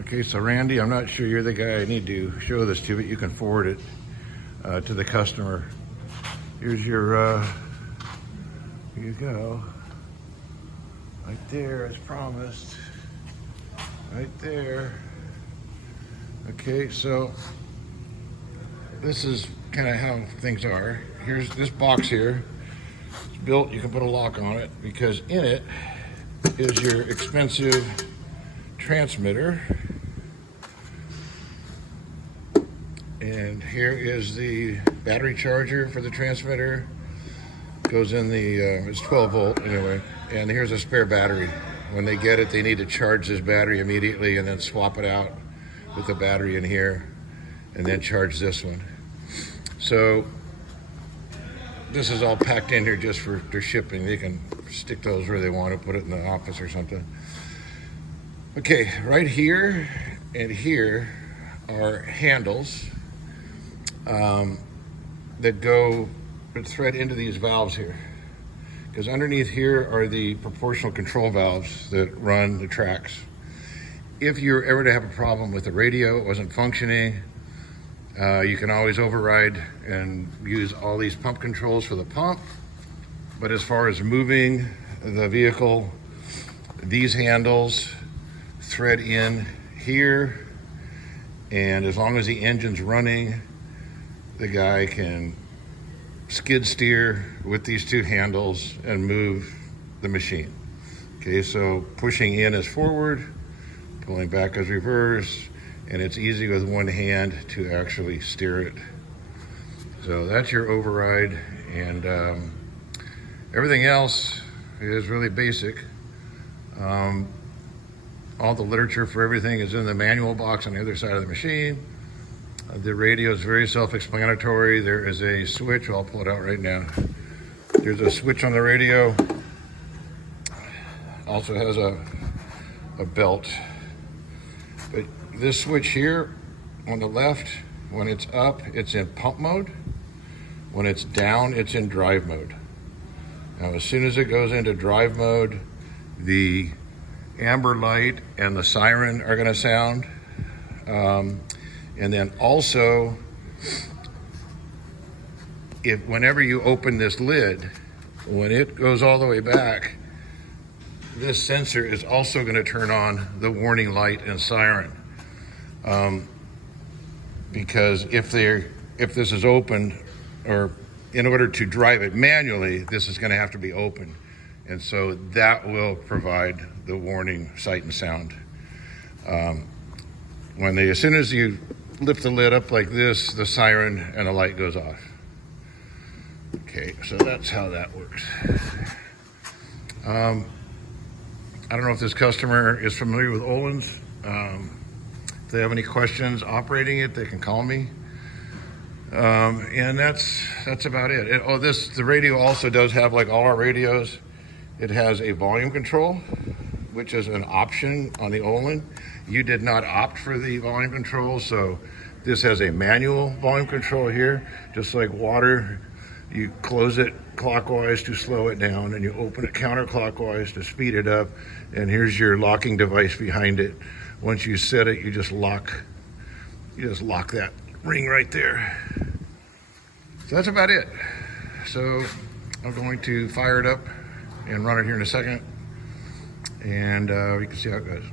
Okay, so Randy, I'm not sure you're the guy I need to show this to, but you can forward it to the customer. Here's your, here you go. Right there, as promised. Right there. Okay, so this is kind of how things are. Here's this box here. It's built, you can put a lock on it because in it is your expensive transmitter. And here is the battery charger for the transmitter. Goes in the, it's 12 volt anyway. And here's a spare battery. When they get it, they need to charge this battery immediately and then swap it out with the battery in here and then charge this one. So this is all packed in here just for their shipping. They can stick those where they want to, put it in the office or something. Okay, right here and here are handles that go that thread into these valves here. Because underneath here are the proportional control valves that run the tracks. If you're ever to have a problem with the radio, it wasn't functioning, you can always override and use all these pump controls for the pump. But as far as moving the vehicle, these handles thread in here, and as long as the engine's running, the guy can skid steer with these two handles and move the machine. Okay, so pushing in is forward, pulling back is reverse, and it's easy with one hand to actually steer it. So that's your override, and everything else is really basic. All the literature for everything is in the manual box on the other side of the machine. The radio is very self-explanatory. There is a switch, I'll pull it out right now. There's a switch on the radio. Also has a belt. But this switch here on the left, when it's up, it's in pump mode. When it's down, it's in drive mode. Now, as soon as it goes into drive mode, the amber light and the siren are gonna sound. And then also, whenever you open this lid, when it goes all the way back, this sensor is also going to turn on the warning light and siren. Because if this is open, or in order to drive it manually, this is going to have to be open. And so that will provide the warning sight and sound. As soon as you lift the lid up like this, the siren and the light goes off. Okay, so that's how that works. I don't know if this customer is familiar with Öhlins. If they have any questions operating it, they can call me. And that's about it. The radio also does have, like all our radios, it has a volume control, which is an option on the Öhlins. You did not opt for the volume control, so this has a manual volume control here. Just like water, you close it clockwise to slow it down, and you open it counterclockwise to speed it up. And here's your locking device behind it. Once you set it, you just lock that ring right there. So that's about it. So I'm going to fire it up and run it here in a second, and we can see how it goes.